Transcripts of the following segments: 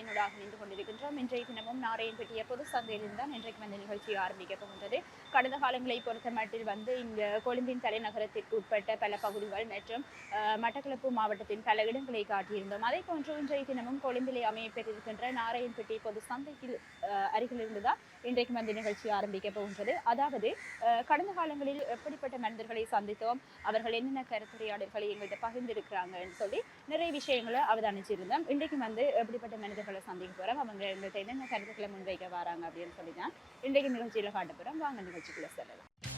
நிகழ்வினூடாக இணைந்து கொண்டிருக்கின்றோம் இன்றைய தினமும் நாராயண்பேட்டைய பொது சந்தையிலிருந்து தான் இன்றைக்கு இந்த நிகழ்ச்சி ஆரம்பிக்க போகின்றது. கடந்த காலங்களை பொறுத்த மட்டில் வந்து இந்த கொழும்பின் தலைநகரத்திற்கு உட்பட்ட பல பகுதிகள் மற்றும் மட்டக்களப்பு மாவட்டத்தின் பல இடங்களை காட்டியிருந்தோம். அதே போன்று இன்றைய தினமும் கொழும்பிலே அமையப்பெற்றிருக்கின்ற நாராயண்பேட்டை பொது சந்தைக்கு அஹ், அருகிலிருந்து தான் இன்றைக்கு வந்து நிகழ்ச்சி ஆரம்பிக்க போகின்றது. அதாவது கடந்த காலங்களில் எப்படிப்பட்ட மனிதர்களை சந்தித்தோம் அவர்கள் என்னென்ன கருத்துரையாடல்களை எங்கள்கிட்ட பகிர்ந்திருக்கிறாங்கன்னு சொல்லி நிறைய விஷயங்களை அவதானிச்சிருந்தோம். இன்றைக்கு வந்து எப்படிப்பட்ட மனிதர்கள் சந்திக்க போறோம். அவங்க எங்கள்கிட்ட என்னென்ன கருத்துக்களை முன்வைக்க வராங்க அப்படின்னு சொல்லி தான் இன்றைக்கு நிகழ்ச்சியில காட்ட போறோம். வாங்க நிகழ்ச்சிக்குள்ளே செல்லலாம்.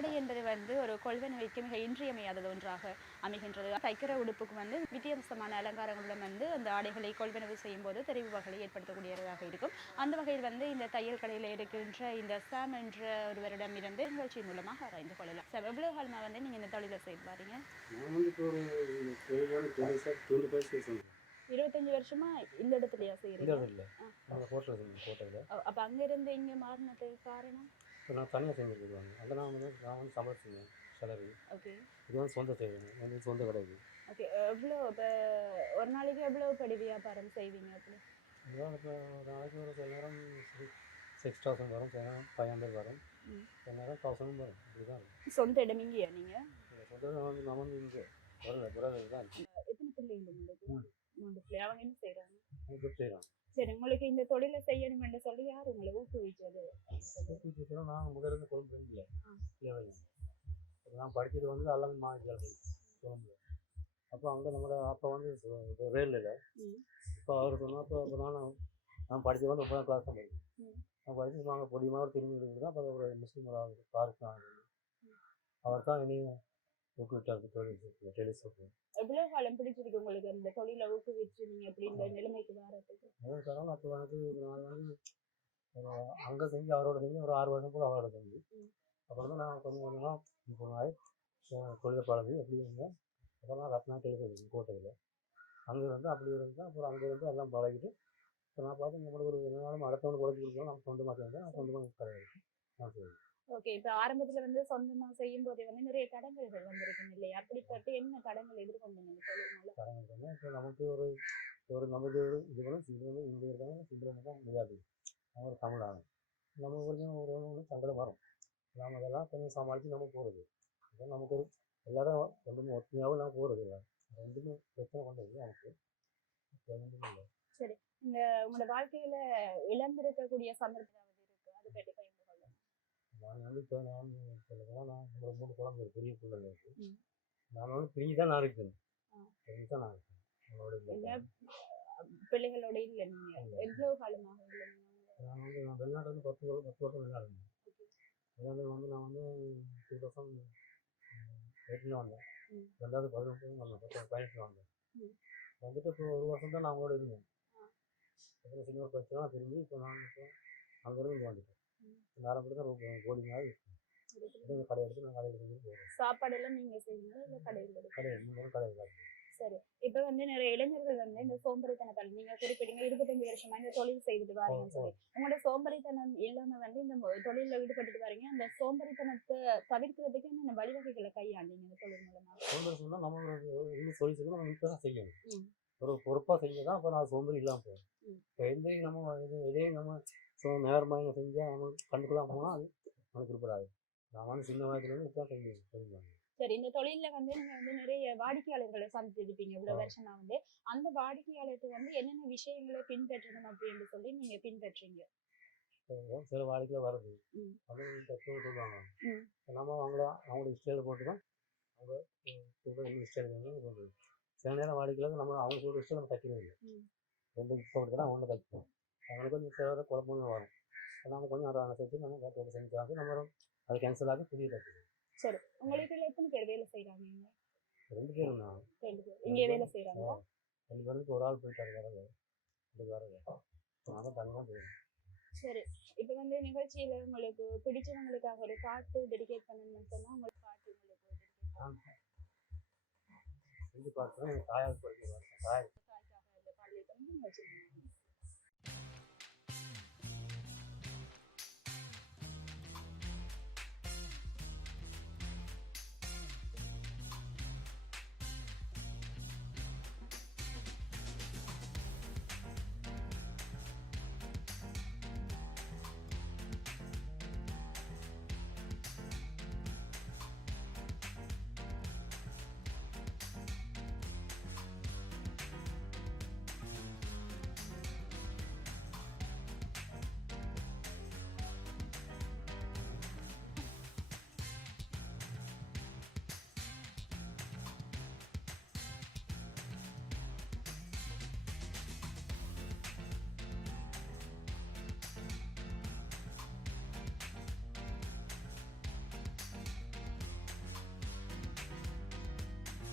ஆடை என்பது வந்து ஒரு கொள்வனவைக்கு மிக இன்றியமையாதது ஒன்றாக அமைகின்றது. தைக்கிற உடுப்புக்கு வந்து வித்தியாசமான அலங்காரங்களுடன் வந்து அந்த ஆடைகளை கொள்வனவு செய்யும் போது தெரிவு வகையை ஏற்படுத்தக்கூடியதாக இருக்கும். அந்த வகையில் வந்து இந்த தையல் கடையில் இருக்கின்ற இந்த சாம் என்ற ஒருவரிடம் இருந்து நிகழ்ச்சி மூலமாக ஆராய்ந்து கொள்ளலாம். சார் எவ்வளவு காலமாக வந்து நீங்க இந்த தொழிலை செய்து பாருங்க இருபத்தஞ்சு வருஷமா இந்த இடத்துலயா செய்யறீங்க அப்ப அங்க இருந்து இங்க மாறினதுக்கு காரணம்? இப்போ நான் தனியாக செஞ்சுருக்குவாங்க நான் வந்து நான் வந்து சம்பாதிச்சேன் சேலரி ஓகே இது வந்து சொந்த செய்வேன் வந்து சொந்த கிடையாது. ஓகே எவ்வளோ இப்போ ஒரு நாளைக்கு எவ்வளோ படி வியாபாரம் செய்வீங்க அப்படி? இதுதான் இப்போ ஒரு நாளைக்கு ஒரு சில நேரம் சிக்ஸ் தௌசண்ட் வரும் சில நேரம் ஃபைவ் ஹண்ட்ரட் வரும். சில நேரம் தௌசண்ட் வரும். இருக்கும் சொந்த இடம் இங்கேயா நீங்க? இந்த சொந்த வந்து நம்ம வந்து இங்கே வரல புறவில் தான் எத்தனை பிள்ளைங்க உங்களுக்கு மூணு. பிள்ளை அவங்க என்ன செய்றாங்க? அது செய்கிறோம் சரி உங்களுக்கு இந்த தொழிலை செய்யணும் என்று சொல்லி யார் உங்களை ஊக்குவிச்சது நாங்கள் முதல்ல இருந்து கொழும்பு இல்லை நான் படித்தது வந்து அல்லாமல் மாநில கொழும்புல அப்போ அங்கே நம்மளோட அப்போ வந்து ரயில்ல ம். இப்போ அவர் சொன்னா அப்போ அப்போ நான் நான் படித்தது வந்து ஒன்பதாம் கிளாஸ் தான் ம். நான் படித்து நாங்கள் பொடியமாக திரும்பி இருக்குது அப்போ ஒரு முஸ்லீம் பாருக்கு தான். அவர் தான் இனி ஊக்குவிட்டார் தொழில் டெலிஸ்கோப் எவ்வளவு காலம் பிடிச்சிருக்கு உங்களுக்கு அந்த தொழிலை ஊக்குவிச்சு நீங்க எப்படி இந்த நிலைமைக்கு வரதுக்கு அதாவது காரணம் அப்போ வந்து நான் வந்து ஒரு அங்கே செஞ்சு அவரோட செஞ்சு ஒரு ஆறு வருஷம் கூட அவரோட செஞ்சு. அப்புறம் தான் நான் கொஞ்சம் கொஞ்சமாக நாய் தொழிலை பழகி எப்படி இருந்தேன். அப்புறம் நான் ரத்னா டெலிவரி கோட்டையில். அங்கே இருந்து அப்படி இருந்தால் அப்புறம் அங்கே இருந்து எல்லாம் பழகிட்டு இப்போ நான் பார்த்து நம்மளுக்கு ஒரு என்னாலும் அடுத்தவனுக்கு உழைச்சி கொடுக்கலாம் நம்ம சொந்தமாக செஞ்சேன் சொந்தமாக கடை இருக்கு நான் செய்வேன். ஓகே இப்ப ஆரம்பத்துல வந்து சொந்தமா செய்யும் போதே வந்து நிறைய தடங்கல்கள் வந்திருக்கும் இல்லையா? அப்படிப்பட்டு என்ன தடங்கள் எதிர்கொண்டீங்க இந்த தொழில்னால? கடை சொன்னால் இப்போ நமக்கு ஒரு ஒரு நமக்கு ஒரு இது கூட சிங்களம் இங்கே இருக்காங்க சிங்களம் தான் முடியாது. நம்ம ஒரு தமிழ் ஆகும் நம்ம கொஞ்சம் ஒரு ஒன்று சங்கடம் வரும். நாம் அதெல்லாம் கொஞ்சம் சமாளித்து நம்ம போகிறது இப்போ நமக்கு ஒரு எல்லாரும் ரெண்டுமே ஒற்றுமையாகவும் நான் போகிறது இல்லை. ரெண்டுமே பிரச்சனை கொண்டது நமக்கு. இல்லை. இந்த உங்களோட வாழ்க்கையில இழந்திருக்கக்கூடிய சந்தர்ப்பம் இருக்கு? அது பற்றி நான் வந்து இப்போ நான் சொல்லப்போனால் நான் ஒரு மூணு குழந்தை பெரிய பிள்ளை இருக்கு ம். நான் வந்து பிரிஞ்சு தான் நான் இருக்கேன். பிரிஞ்சு தான் நான் இருக்கேன். என்னோட இல்ல பிள்ளைகளோட இல்ல நீங்க எவ்வளவு காலமாக இல்லை நீங்க? நான் வந்து நான் வெளிநாட்டு வந்து பத்து வருஷம் பத்து வருஷம் வெளிநாடு வெளிநாடு வந்து நான் வந்து டூ தௌசண்ட் எயிட்டில் வந்தேன். ரெண்டாவது பதினெட்டு வந்தேன். பத்து பதினெட்டில் வந்தேன். வந்துட்டு இப்போ ஒரு வருஷம் தான் நான் அவங்களோட இருந்தேன். அப்புறம் சின்ன ஒரு பிரச்சனை திரும்பி இப்போ நான் இப்போ அங்கேருந்து இங்கே வந்துட்டேன். நேரம் கூட போலிங்காக இருக்கேன் இந்த கடை எடுத்து நான் கடையில் செஞ்சு போகிறேன் சாப்பாடு எல்லாம் நீங்க செய்வீங்களா இல்ல கடையில்? கடை கடை இருக்கு சரி. இப்ப வந்து நிறைய இளைஞர்கள் வந்து இந்த சோம்பேறித்தனத்தால் நீங்க குறிப்பிட்டீங்க இருபத்தஞ்சு வருஷமா இந்த தொழில் செய்துட்டு வாரீங்கன்னு சொல்லி. உங்களோட சோம்பேறித்தனம் இல்லாம வந்து இந்த தொழில்ல ஈடுபட்டுட்டு வரீங்க. அந்த சோம்பேறித்தனத்தை தவிர்க்கிறதுக்கு என்னென்ன வழிவகைகளை கையாண்டீங்க இந்த தொழில் மூலமா? நம்ம சொல்லி சொல்லி நம்ம இப்போ தான் செய்யணும். ஒரு பொறுப்பாக செஞ்சு தான் அப்போ நான் சோம்பேறி இல்லாமல் போகும். இப்போ எந்தையும் நம்ம இது எதையும் நம்ம ஸோ நேர்மையாக செஞ்சால் நம்ம கண்டுக்கலாம் போனால் அது நமக்கு உருப்படாது நான் வந்து சின்ன வயசுலேருந்து இப்போ செஞ்சு செஞ்சுவாங்க சரி இந்த தொழில்ல வந்து நீங்க வந்து நிறைய வாடிக்கையாளர்களை சந்திச்சிருப்பீங்க. இவ்வளவு. வருஷமா வந்து. அந்த வாடிக்கையாளருக்கு வந்து என்னென்ன விஷயங்களை பின்பற்றணும் அப்படின்னு சொல்லி நீங்க பின்பற்றீங்க? சில வாழ்க்கையில் வருது. அது தத்துவம் சொல்லுவாங்க. நம்ம அவங்கள அவங்களோட ஸ்டைல் போட்டு தான் அவங்க சொல்கிற ஸ்டைல் சொல்கிறது சில நேரம் வாடிக்கையில் நம்ம அவங்க சொல்கிற ஸ்டைல் நம்ம தைக்கவே இல்லை. ரெண்டு இப்போ தான் ஒன்று தைப்போம் அவங்களுக்கு கொஞ்சம் சில குழப்பமும் வரும். நம்ம கொஞ்சம் அதை அனுசரித்து நம்ம ஒரு செஞ்சாங்க நம்ம அது கேன்சல் ஆகி புதிய சரி. உங்களுக்கு எத்தனை பேர் வேலை செய்யறாங்க இங்க? ரெண்டு பேரும் தான். ரெண்டு பேர். இங்கே வேலை செய்யறாங்களா ரெண்டு பேருக்கு ஒரு ஆள் போயிட்டாரு வரது ரெண்டு வரது நான் தனியாக போயிடும் சரி. இப்ப வந்து நிகழ்ச்சியில உங்களுக்கு பிடிச்சவங்களுக்காக ஒரு பாட்டு டெடிகேட் பண்ணணும்னு சொன்னா உங்களுக்கு பாட்டு உங்களுக்கு dedicate செஞ்சு எங்கள் தாயார் போயிட்டு தாயார் தாய்க்காக இந்த பாடலை வந்து நிகழ்ச்சி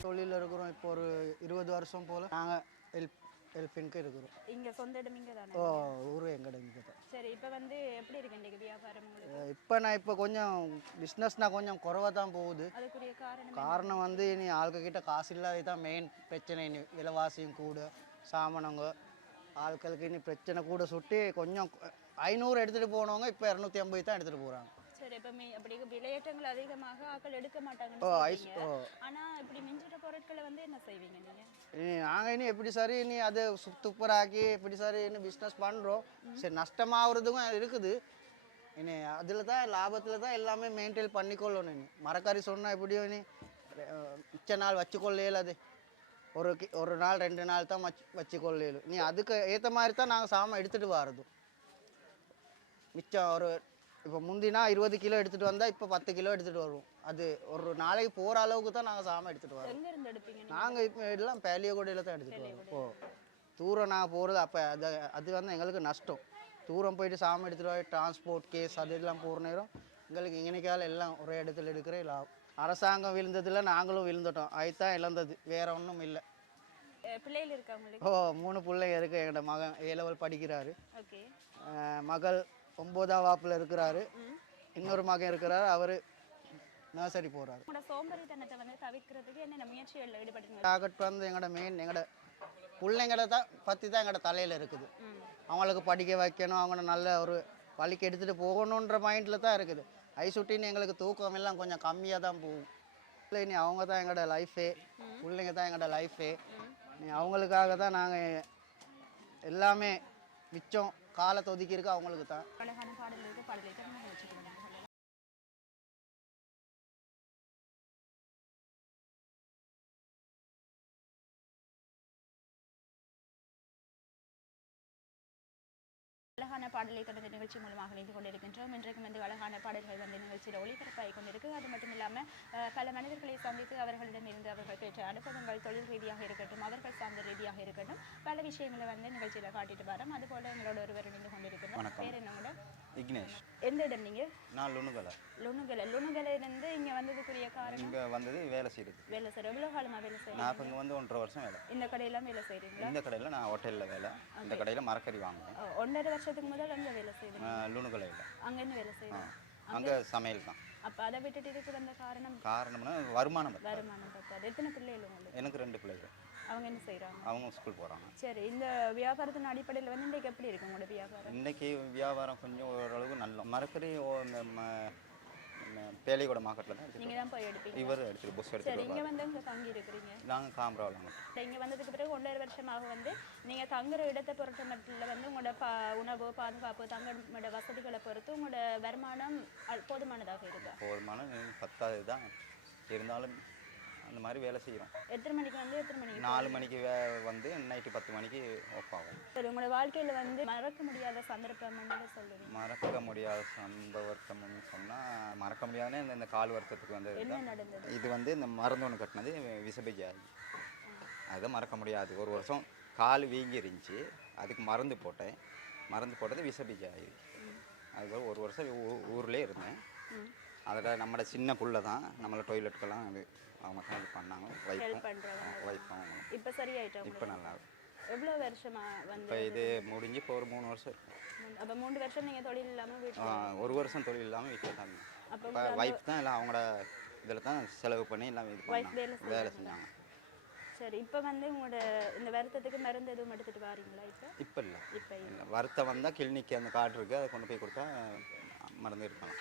தொழிலில் இருக்கிறோம் இப்போ ஒரு இருபது வருஷம் போல் நாங்கள் ஹெல்ப் ஹெல்பிங்க்கு இருக்கிறோம். இங்க சொந்த இடம் இங்க தானே? ஓ ஊர் எங்கட இங்கே தான். சரி இப்ப வந்து எப்படி இருக்கு இன்றைக்கு வியாபாரம் இப்போ நான் இப்போ கொஞ்சம் பிஸ்னஸ்னால் கொஞ்சம் குறைவாக தான் போகுது. அதுக்குரிய காரணம் வந்து இனி ஆட்கக்கிட்ட காசு இல்லாத தான் மெயின் பிரச்சனை. இனி விலைவாசியும் கூட சாமானங்க ஆட்களுக்கு இனி பிரச்சனை கூட சுட்டி கொஞ்சம் ஐநூறு எடுத்துகிட்டு போனவங்க இப்போ இரநூத்தி ஐம்பது தான் எடுத்துகிட்டு போகிறாங்க சரி இப்ப மீ- அப்படி விலையேற்றங்கள் அதிகமாக ஆட்கள் எடுக்க. ஓ ஆனா இப்படி மிஞ்சிட்ட பொருட்களை வந்து என்ன செய்வீங்க நீங்க? இனி நாங்கள் இனி எப்படி சரி இனி அதை துப்புராக்கி எப்படி சரி இனி பிஸ்னஸ் பண்ணுறோம் சரி நஷ்டமாகறதுக்கும் இருக்குது. இனி அதில் தான் லாபத்தில் தான் எல்லாமே மெயின்டைன் பண்ணிக்கொள்ளணும் இனி. மரக்கறி சொன்னால் எப்படியும் இனி அஹ், மிச்ச நாள் வச்சுக்கொள்ள இயலாது ஒரு ஒரு நாள் ரெண்டு நாள் தான் வச்சு வச்சுக்கொள்ள இயலும் நீ அதுக்கு ஏற்ற மாதிரி தான் நாங்கள் சாமான் எடுத்துகிட்டு வரது மிச்சம் ஒரு இப்போ முந்தினா இருபது கிலோ எடுத்துகிட்டு வந்தால் இப்போ பத்து கிலோ எடுத்துகிட்டு வருவோம். அது ஒரு நாளைக்கு போகிற அளவுக்கு தான் நாங்கள் சாமான் எடுத்துகிட்டு வரோம்? நாங்கள் இப்போ எல்லாம் பேலியகோடையில் தான் எடுத்துகிட்டு வரோம். ஓ தூரம் நான் போகிறது அப்போ அது அது வந்து எங்களுக்கு நஷ்டம். தூரம் போயிட்டு சாமி எடுத்துகிட்டு வர டிரான்ஸ்போர்ட் கேஸ் அதெல்லாம் போகிற நேரம் எங்களுக்கு இங்கனைக்கால எல்லாம் ஒரே இடத்துல எடுக்கிற லாபம். அரசாங்கம் விழுந்ததில் நாங்களும் விழுந்துட்டோம். அதுதான் இழந்தது. வேற ஒன்றும் இல்லை. பிள்ளைகள் இருக்கா உங்களுக்கு ஓ மூணு பிள்ளைங்க இருக்கு. எங்களோட மகன் ஏ லெவல் படிக்கிறாரு. மகள் ஒம்போதாம் வாப்பில் இருக்கிறாரு. இன்னொரு மகன் இருக்கிறாரு. அவர் நர்சரி போகிறாரு சோம்பேறித்தனத்தை வந்து தவிர்க்கிறதுக்கு என்னென்ன முயற்சிகளில் ஈடுபடுங்க டார்கெட் வந்து எங்களோட மெயின் எங்களோட பிள்ளைங்கள தான் பற்றி தான் எங்களோட தலையில் இருக்குது. அவங்களுக்கு படிக்க வைக்கணும் அவங்கள நல்ல ஒரு வழிக்கு எடுத்துகிட்டு போகணுன்ற மைண்டில் தான் இருக்குது. ஐ சுட்டின்னு எங்களுக்கு தூக்கம் எல்லாம் கொஞ்சம் கம்மியாக தான் போகும். இல்லை இனி அவங்க தான் எங்களோட லைஃபே பிள்ளைங்க தான் எங்களோட லைஃபே நீ அவங்களுக்காக தான் நாங்கள் எல்லாமே மிச்சம் காலத்தை ஒதுக்கி இருக்கு அவங்களுக்கு தான். அழகான பாடல்களுக்கு பாடலை திறனாக வச்சுக்கணும் அழகான பாடலை தொடர்ந்து நிகழ்ச்சி மூலமாக இணைந்து கொண்டிருக்கின்றோம். இன்றைக்கும் வந்து அழகான பாடல்கள் வந்து நிகழ்ச்சியில் ஒளிபரப்பாகி கொண்டிருக்கு. அது மட்டும் இல்லாமல் பல மனிதர்களை சந்தித்து அவர்களிடம் இருந்து அவர்கள் பெற்ற அனுபவங்கள் தொழில் ரீதியாக இருக்கட்டும் அவர்கள் சார்ந்த ரீதியாக இருக்கட்டும் பல விஷயங்களை வந்து நிகழ்ச்சியில் காட்டிட்டு வரோம். அதுபோல எங்களோட ஒருவர் இணைந்து கொண்டிருக்கிறோம். பேர் என்னோட விக்னேஷ் எந்த இடம் நீங்க? நான் லுணுகலை லுணுகலை லுணுகலை இருந்து இங்க வந்ததுக்குரிய காரணம்? இங்கே வந்தது வேலை செய்கிறது வேலை செய்யற எவ்வளவு காலமா வேலை நான் செய்யறீங்க இப்போ இங்கே வந்து ஒன்றரை வருஷம் வேலை. இந்த கடையெல்லாம் வேலை செய்றீங்களா இந்த கடையில் நான் ஹோட்டலில் வேலை. இந்த கடையில் மரக்கறி வாங்குவேன். ஒன்றரை வருஷத்துக்கு முதல் அங்க வேலை செய்றீங்க லுணுகலையில் அங்க என்ன வேலை செய்யறீங்க. அங்கே சமையல் தான். அப்ப அதை விட்டுட்டு இதுக்கு வந்த காரணம்? காரணம்னா வருமானம். வருமானம் பத்தாது. எத்தனை பிள்ளைகள் உங்களுக்கு? எனக்கு ரெண்டு பிள்ளைகள். அவங்க என்ன செய்றாங்க? அவங்க ஸ்கூல் போகிறாங்க சரி இந்த வியாபாரத்தின் அடிப்படையில் வந்து இன்றைக்கு எப்படி இருக்கு உங்களோட வியாபாரம்? இன்றைக்கி வியாபாரம் கொஞ்சம் ஓரளவுக்கு நல்ல மரக்கறி இந்த பேலிகோட மார்க்கெட்டில் தான் நீங்க எடுத்துட்டு தான் போய் எடுப்பீங்க இவர் எடுத்துட்டு புஷ் சரி எடுத்துட்டு இங்க வந்து இங்க தங்கி இருக்கிறீங்க? நாங்கள் காமராவில் மட்டும். இங்க வந்ததுக்கு பிறகு ஒன்றரை வருஷமாக வந்து நீங்க தங்குற இடத்தை பொறுத்த மட்டும் வந்து உங்களோட பா உணவு பாதுகாப்பு தங்குற வசதிகளை பொறுத்து உங்களோட வருமானம் போதுமானதாக இருக்கா? போதுமான பத்தாவது தான். இருந்தாலும் அந்த மாதிரி வேலை செய்கிறோம் எத்தனை மணிக்கு வந்து எத்தனை மணிக்கு நாலு மணிக்கு வே வந்து நைட்டு பத்து மணிக்கு ஆஃப் ஆகும். சரி உங்களோட வாழ்க்கையில வந்து மறக்க முடியாத சந்தர்ப்பம் சொல்லுவீங்க மறக்க முடியாத சம்பவர்த்தம்னு சொன்னால் மறக்க முடியாதுன்னு இந்த- கால் வருத்தத்துக்கு வந்து இது வந்து இந்த மருந்து ஒன்று கட்டினது விசபஜாயி அதை மறக்க முடியாது. ஒரு வருஷம் கால் வீங்கி இருந்துச்சு அதுக்கு மருந்து போட்டேன். மருந்து போட்டது விசபஜாயி அதுக்கு ஒரு வருஷம் ஊ- ஊர்லயே இருந்தேன். அதில் நம்மளோட சின்ன புள்ள தான் நம்மளை டொய்லெட்டுக்கெல்லாம் இது அவங்க தான் இது பண்ணாங்க. பண்றவங்க வைஃபும் இப்ப சரியாயிட்டோம் இப்போ நல்லா எவ்வளவு வருஷமா இப்போ வந்து இது முடிஞ்சு இப்போ ஒரு மூணு வருஷம் இருக்கு. அப்ப மூணு வருஷம் நீங்க தொழில் இல்லாம ஆ, வீட்டுல ஒரு வருஷம் தொழில் இல்லாமல் வீட்டில் தான். அப்ப இப்போ ஒய்ஃப் தான் எல்லாம் அவங்களோட இதில் தான் செலவு பண்ணி எல்லாம் இது பண்ணாங்க. வேலை செஞ்சாங்க. சரி இப்ப வந்து உங்களோட இந்த வருத்தத்துக்கு மருந்து எதுவும் எடுத்துட்டு வாரீங்களா இப்ப? இப்போ இல்லை. இப்ப இல்ல. இல்லை வருத்தம் வந்தால் கிளினிக் அந்த கார்டு இருக்குது அதை கொண்டு போய் கொடுத்தா மருந்து இருக்கலாம்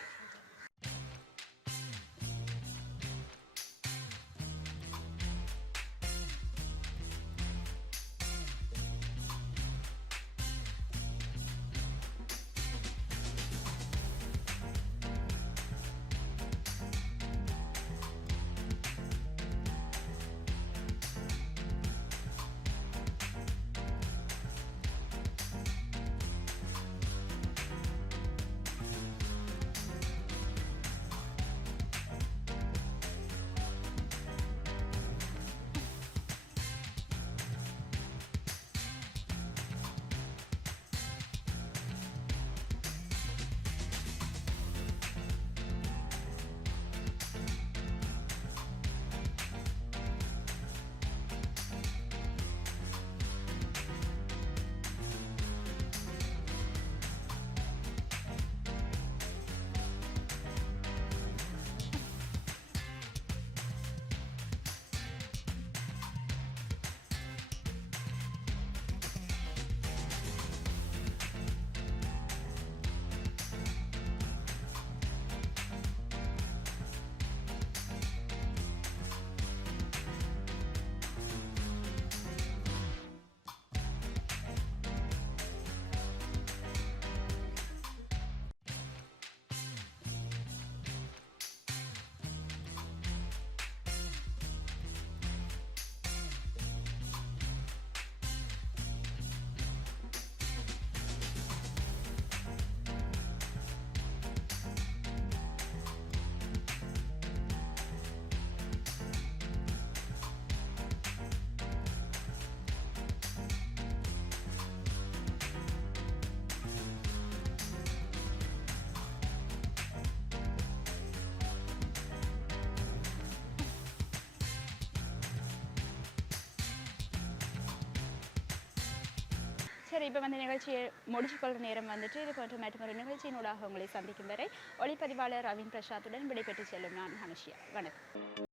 சரி இப்போ வந்து நிகழ்ச்சியை முடிச்சுக்கொள்கிற நேரம் வந்துட்டு இது போன்ற மற்றொரு நிகழ்ச்சியினூடாக உங்களை சந்திக்கும் வரை ஒளிப்பதிவாளர் ரவீன் பிரசாத்துடன் விடைபெற்று செல்லும் நான் ஹனுஷியா. வணக்கம்.